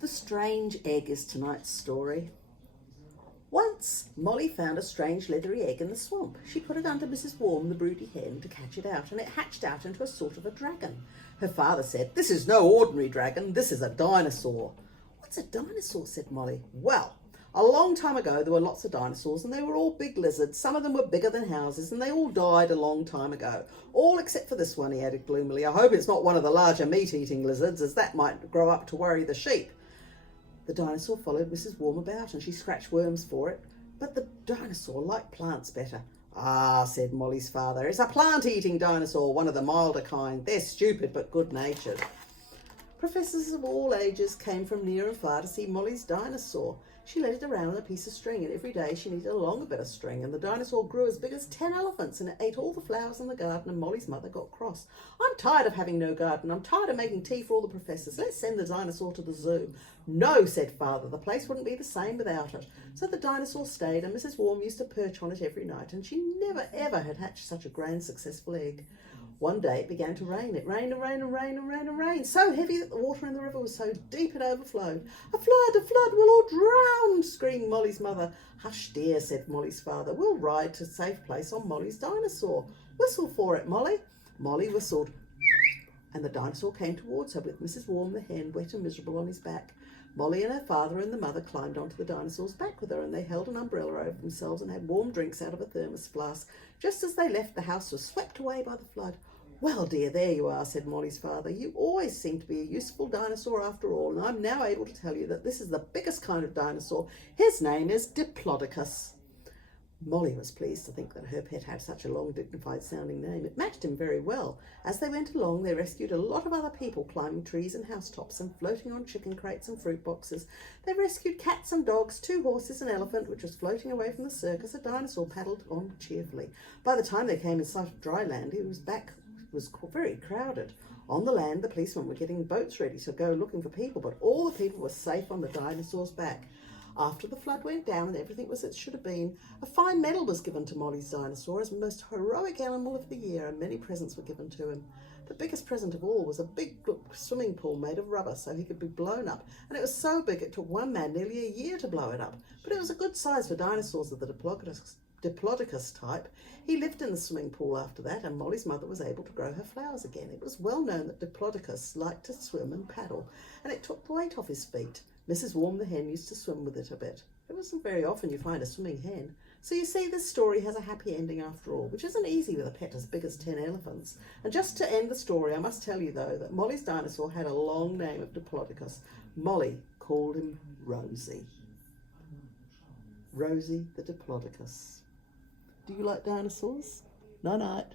The strange egg is tonight's story. Once, Molly found a strange leathery egg in the swamp. She put it under Mrs. Warm, the broody hen, to catch it out, and it hatched out into a sort of a dragon. Her father said, "This is no ordinary dragon, this is a dinosaur." "What's a dinosaur?" said Molly. "Well, a long time ago there were lots of dinosaurs, and they were all big lizards. Some of them were bigger than houses, and they all died a long time ago. All except for this one," he added gloomily. "I hope it's not one of the larger meat-eating lizards, as that might grow up to worry the sheep." The dinosaur followed Mrs. Warm about, and she scratched worms for it. But the dinosaur liked plants better. "Ah," said Molly's father, "it's a plant-eating dinosaur, one of the milder kind. They're stupid but good-natured." Professors of all ages came from near and far to see Molly's dinosaur. She led it around on a piece of string, and every day she needed a longer bit of string, and the dinosaur grew as big as 10 elephants, and it ate all the flowers in the garden, and Molly's mother got cross. "I'm tired of having no garden. I'm tired of making tea for all the professors. Let's send the dinosaur to the zoo." "No," said father, "the place wouldn't be the same without it." So the dinosaur stayed, and Mrs. Warm used to perch on it every night, and she never ever had hatched such a grand successful egg. One day it began to rain. It rained and rained and rained and rained and rained, so heavy that the water in the river was so deep it overflowed. A flood, we'll all drown," screamed Molly's mother. "Hush, dear," said Molly's father, "we'll ride to a safe place on Molly's dinosaur. Whistle for it, Molly." Molly whistled, and the dinosaur came towards her with Mrs. Warm the hen wet and miserable on his back. Molly and her father and the mother climbed onto the dinosaur's back with her, and they held an umbrella over themselves and had warm drinks out of a thermos flask. Just as they left, the house was swept away by the flood. "Well, dear, there you are," said Molly's father. "You always seem to be a useful dinosaur after all, and I'm now able to tell you that this is the biggest kind of dinosaur. His name is Diplodocus." Molly was pleased to think that her pet had such a long, dignified sounding name. It matched him very well. As they went along, they rescued a lot of other people climbing trees and housetops and floating on chicken crates and fruit boxes. They rescued cats and dogs, 2 horses, an elephant, which was floating away from the circus. A dinosaur paddled on cheerfully. By the time they came in sight of dry land, it was very crowded. On the land, the policemen were getting boats ready to go looking for people, but all the people were safe on the dinosaur's back. After the flood went down and everything was as it should have been, a fine medal was given to Molly's dinosaur as most heroic animal of the year, and many presents were given to him. The biggest present of all was a big swimming pool made of rubber so he could be blown up, and it was so big it took one man nearly a year to blow it up. But it was a good size for dinosaurs of the Diplodocus type. He lived in the swimming pool after that, and Molly's mother was able to grow her flowers again. It was well known that Diplodocus liked to swim and paddle, and it took the weight off his feet. Mrs. Warm the hen used to swim with it a bit. It wasn't very often you find a swimming hen. So you see, this story has a happy ending after all, which isn't easy with a pet as big as 10 elephants. And just to end the story, I must tell you, though, that Molly's dinosaur had a long name of Diplodocus. Molly called him Rosie. Rosie the Diplodocus. Do you like dinosaurs? Night-night.